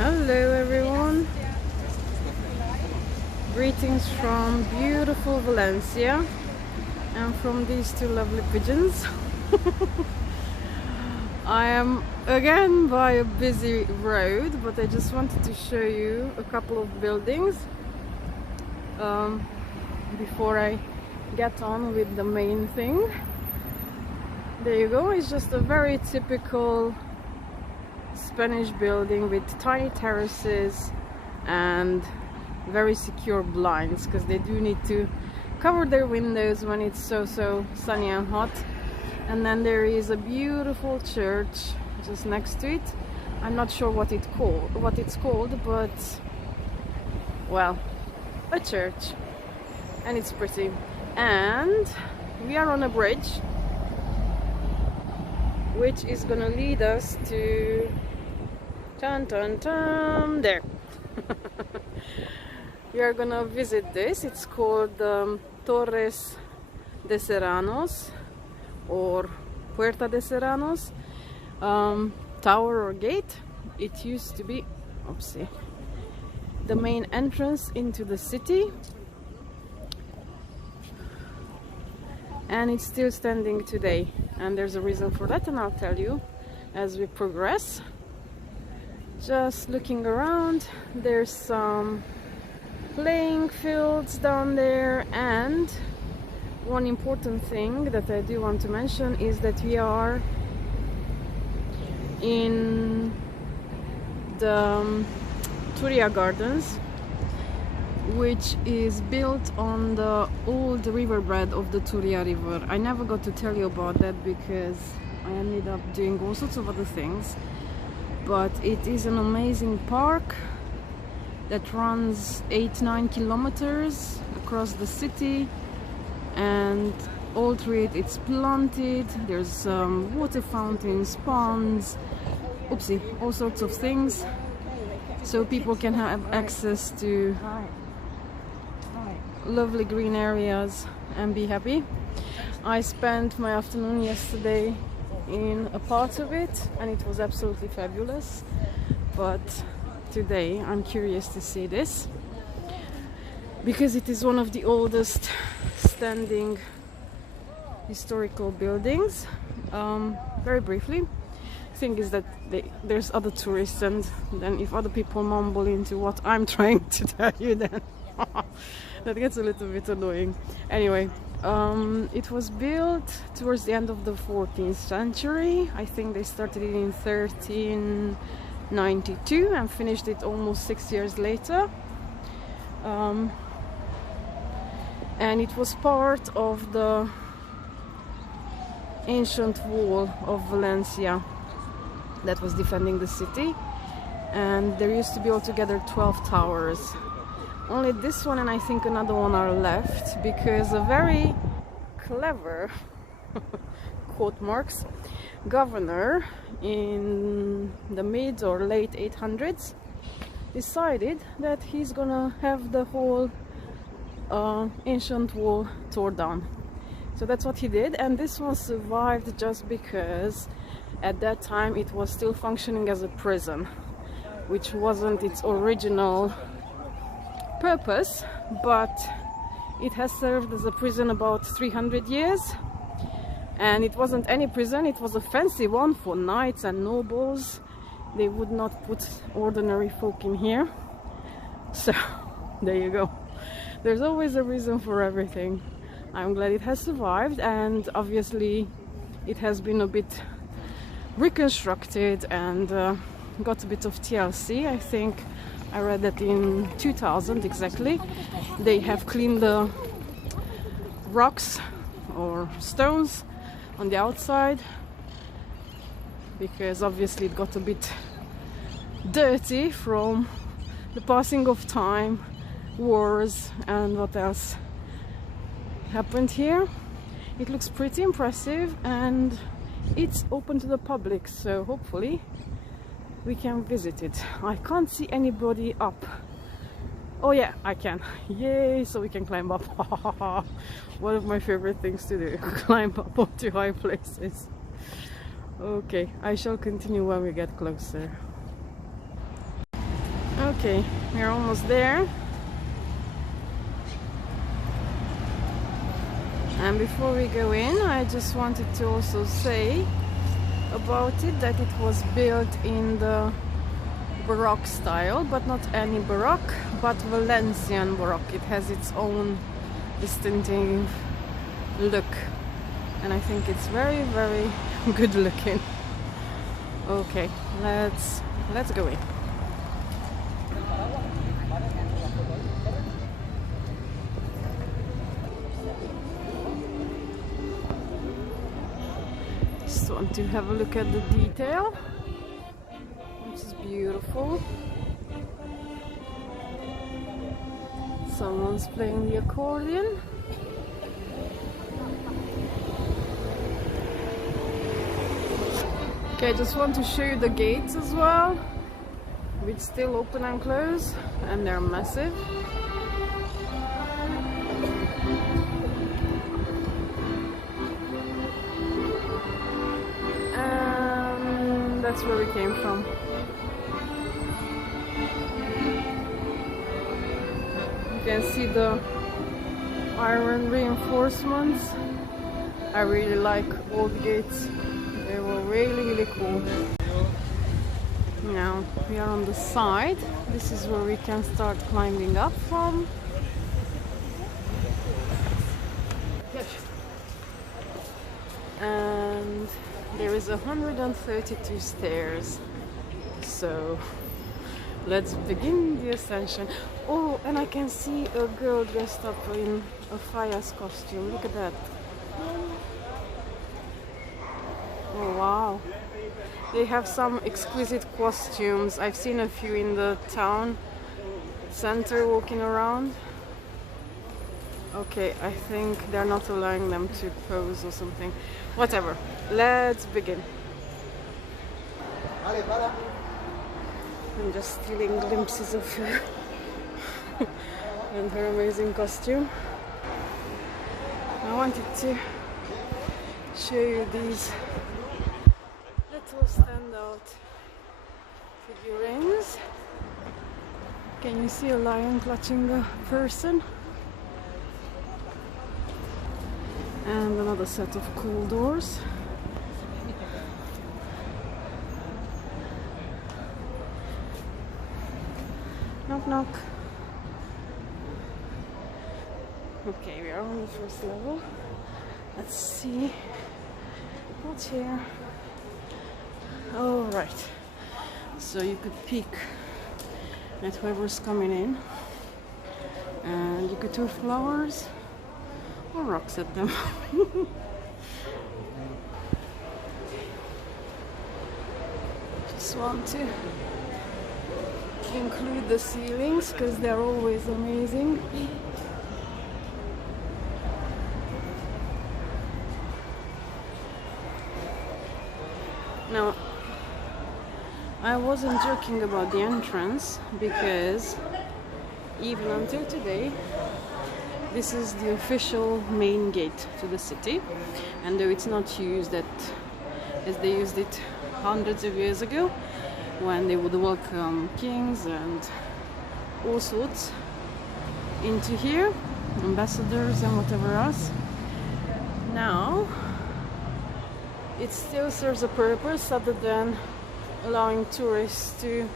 Hello everyone, greetings from beautiful Valencia and from these two lovely pigeons. I am again by a busy road, but I just wanted to show you a couple of buildings before I get on with the main thing. There you go, it's just a very typical Spanish building with tiny terraces and very secure blinds, because they do need to cover their windows when it's so sunny and hot. And then there is a beautiful church just next to it. I'm not sure what it's called, but well, a church, and it's pretty. And we are on a bridge which is gonna lead us to there. We are gonna visit this. It's called Torres de Serranos or Puerta de Serranos tower or gate. It used to be, oopsie, the main entrance into the city, and it's still standing today, and there's a reason for that, and I'll tell you as we progress. Just looking around, there's some playing fields down there, and one important thing that I do want to mention is that we are in the Turia Gardens, which is built on the old riverbed of the Turia River. I never got to tell you about that because I ended up doing all sorts of other things. But it is an amazing park that runs 8-9 kilometers across the city, and all through it it's planted. There's water fountains, ponds, oopsie, all sorts of things, so people can have access to lovely green areas and be happy. I spent my afternoon yesterday in a part of it and it was absolutely fabulous, but today I'm curious to see this because it is one of the oldest standing historical buildings. Very briefly, the thing is that there's other tourists, and then if other people mumble into what I'm trying to tell you, then that gets a little bit annoying. Anyway, it was built towards the end of the 14th century. I think they started it in 1392 and finished it almost 6 years later. And it was part of the ancient wall of Valencia that was defending the city. And there used to be altogether 12 towers. Only this one and I think another one are left because a very clever quote marks governor in the mid or late 800s decided that he's gonna have the whole ancient wall torn down. So that's what he did, and this one survived just because at that time it was still functioning as a prison, which wasn't its original purpose, but it has served as a prison about 300 years, and it wasn't any prison, it was a fancy one for knights and nobles. They would not put ordinary folk in here, so there you go. There's always a reason for everything. I'm glad it has survived, and obviously it has been a bit reconstructed and got a bit of TLC. I think I read that in 2000 exactly. They have cleaned the rocks or stones on the outside because obviously it got a bit dirty from the passing of time, wars, and what else happened here. It looks pretty impressive and it's open to the public, so hopefully we can visit it. I can't see anybody up. Oh yeah, I can. Yay, so we can climb up. One of my favorite things to do, climb up onto high places. Okay, I shall continue when we get closer. Okay, we're almost there. And before we go in, I just wanted to also say about it that it was built in the Baroque style, but not any Baroque, but Valencian Baroque. It has its own distinctive look, and I think it's very, very good looking. Okay, let's go in. Just want to have a look at the detail, which is beautiful. Someone's playing the accordion. Okay, I just want to show you the gates as well, which still open and close, and they're massive. And that's where we came from. You can see the iron reinforcements. I really like old gates. They were really, really cool. Now we are on the side. This is where we can start climbing up from. And there is 132 stairs. So let's begin the ascension. Oh, and I can see a girl dressed up in a Fayas costume. Look at that. Oh wow, they have some exquisite costumes. I've seen a few in the town center walking around. Okay, I think they're not allowing them to pose or something. Whatever, let's begin. I'm just stealing glimpses of her and her amazing costume. I wanted to show you these little standout figurines. Can you see a lion clutching a person? And another set of cool doors. Knock knock. Okay, we are on the first level. Let's see what's here. All right, so you could peek at whoever's coming in, and you could throw flowers or rocks at them. Just want to include the ceilings because they're always amazing. Now, I wasn't joking about the entrance because even until today, this is the official main gate to the city, and though it's not used as they used it hundreds of years ago when they would welcome kings and all sorts into here, ambassadors and whatever else. Now it still serves a purpose other than allowing tourists to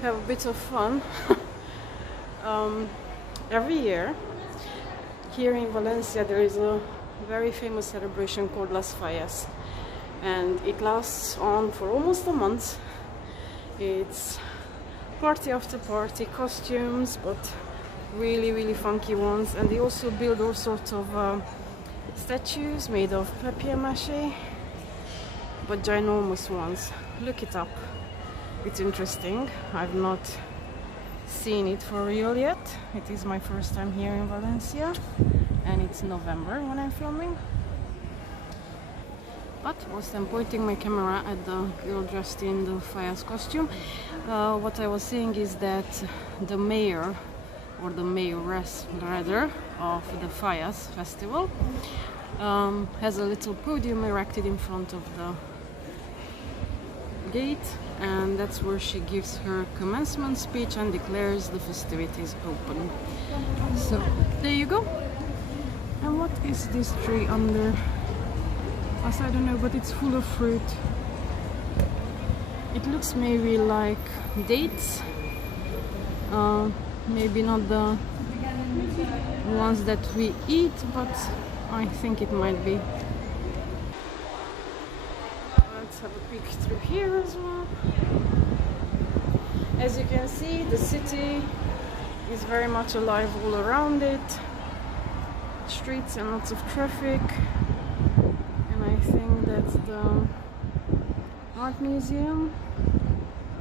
have a bit of fun. Every year here in Valencia there is a very famous celebration called Las Fallas, and it lasts on for almost a month. It's party after party, costumes, but really, really funky ones, and they also build all sorts of statues made of papier-mâché, but ginormous ones. Look it up, it's interesting. I've not seen it for real yet. It is my first time here in Valencia, and it's November when I'm filming. But whilst I'm pointing my camera at the girl dressed in the Fayas costume, what I was saying is that the mayor, or the mayoress rather, of the Fayas festival has a little podium erected in front of the gate, and that's where she gives her commencement speech and declares the festivities open. So there you go. And what is this tree under? As I don't know, but it's full of fruit. It looks maybe like dates, maybe not the ones that we eat, but I think it might be. Let's have a peek through here as well. As you can see, the city is very much alive all around it. Streets and lots of traffic. And I think that's the art museum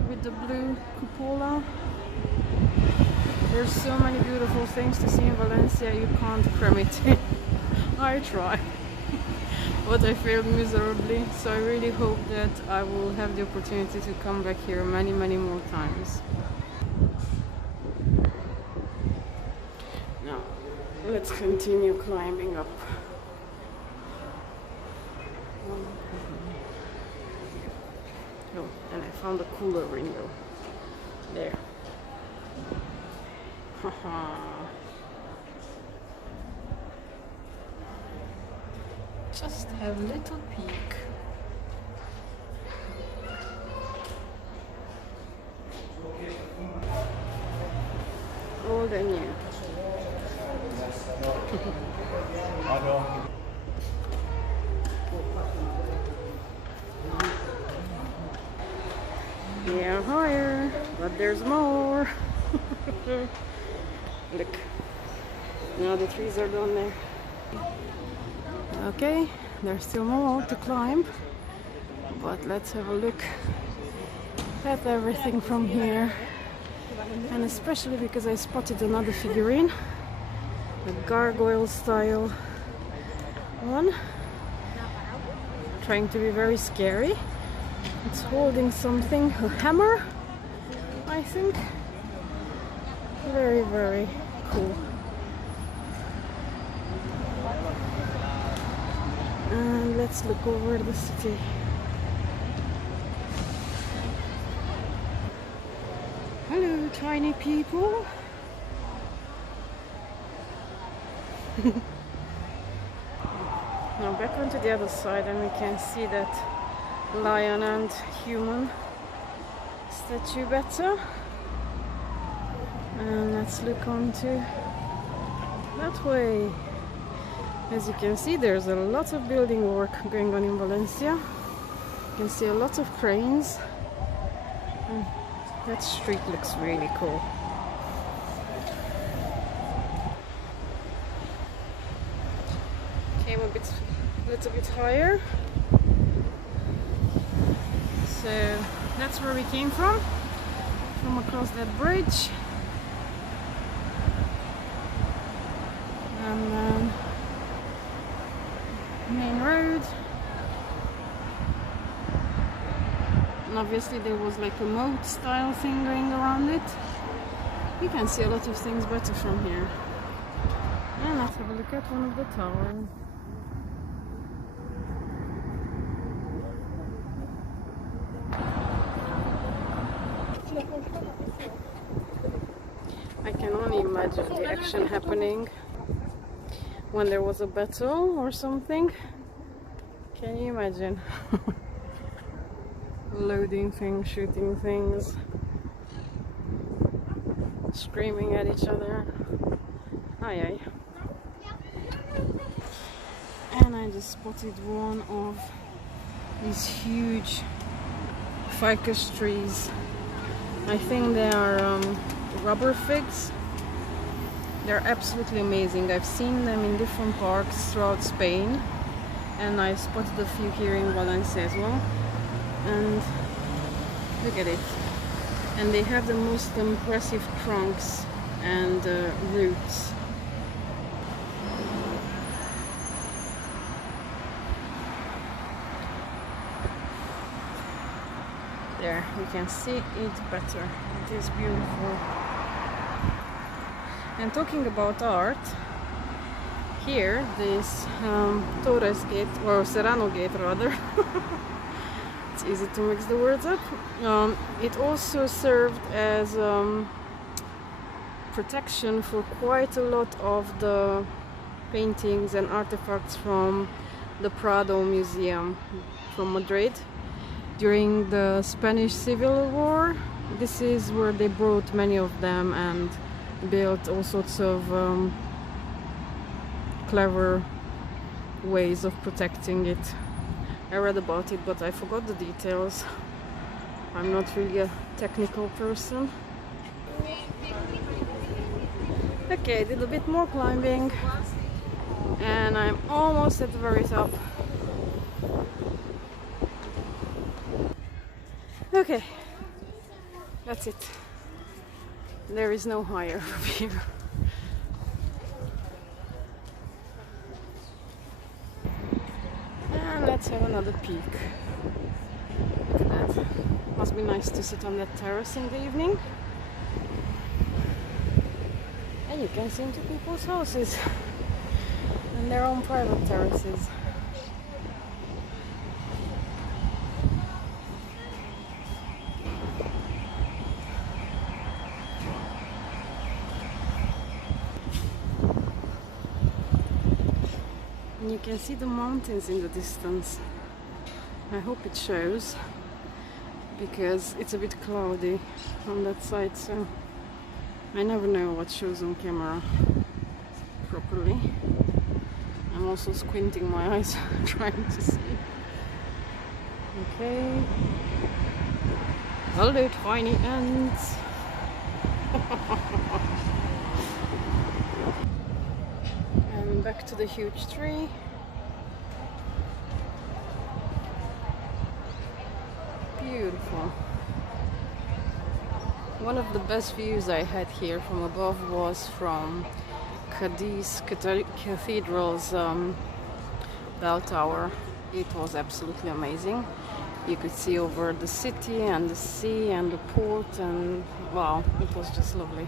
with the blue cupola. There's so many beautiful things to see in Valencia, you can't cram it in. I try, but I failed miserably, so I really hope that I will have the opportunity to come back here many more times. Now, let's continue climbing up. Oh, and I found a cooler window. There. Haha. Just have a little peek. Old and new. Yeah, higher, but there's more. Look, now the trees are down there. Okay, there's still more to climb, but let's have a look at everything from here. And especially because I spotted another figurine, a gargoyle style one, trying to be very scary. It's holding something, a hammer, I think. Very cool. And let's look over the city. Hello, tiny people. Now back onto the other side, and we can see that lion and human statue better. And let's look onto that way. As you can see, there's a lot of building work going on in Valencia. You can see a lot of cranes. And that street looks really cool. Came a little bit higher. So that's where we came from across that bridge. And then main road, and obviously there was like a moat style thing going around it. You can see a lot of things better from here. And let's have a look at one of the towers. I can only imagine the action happening when there was a battle or something. Can you imagine? Loading things, shooting things, screaming at each other. Aye. And I just spotted one of these huge ficus trees. I think they are rubber figs. They're absolutely amazing. I've seen them in different parks throughout Spain, and I spotted a few here in Valencia as well. And look at it. And they have the most impressive trunks and roots. There, you can see it better. It is beautiful. And talking about art, here this Torres Gate, or Serrano Gate rather, it's it's easy to mix the words up. It also served as protection for quite a lot of the paintings and artifacts from the Prado Museum from Madrid during the Spanish Civil War. This is where they brought many of them and built all sorts of clever ways of protecting it. I read about it, but I forgot the details. I'm not really a technical person. Okay, I did a bit more climbing and I'm almost at the very top. Okay, that's it. There is no higher from here. And let's have another peek. Look at that. Must be nice to sit on that terrace in the evening. And you can see into people's houses and their own private terraces. And you can see the mountains in the distance. I hope it shows, because it's a bit cloudy on that side, so I never know what shows on camera properly. I'm also squinting my eyes trying to see. Okay. Hello, tiny ants. And back to the huge tree. Beautiful. One of the best views I had here from above was from Cadiz Cathedral's bell tower. It was absolutely amazing. You could see over the city and the sea and the port, and wow, it was just lovely.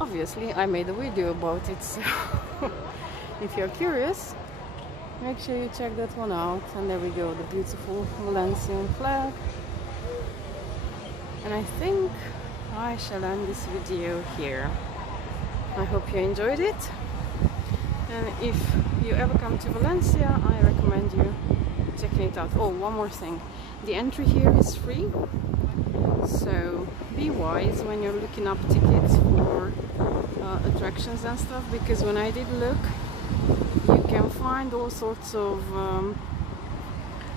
Obviously I made a video about it, so if you're curious, make sure you check that one out. And there we go, the beautiful Valencian flag. And I think I shall end this video here. I hope you enjoyed it. And if you ever come to Valencia, I recommend you checking it out. Oh, one more thing. The entry here is free. So be wise when you're looking up tickets for attractions and stuff, because when I did look, you can find all sorts of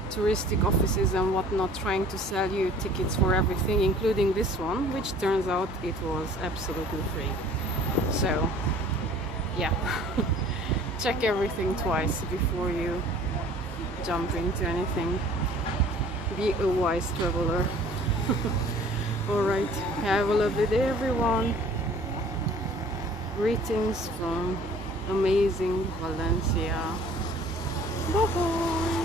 touristic offices and whatnot trying to sell you tickets for everything, including this one, which turns out it was absolutely free. So yeah, check everything twice before you jump into anything. Be a wise traveler. Alright, have a lovely day everyone. Greetings from amazing Valencia. Bye bye.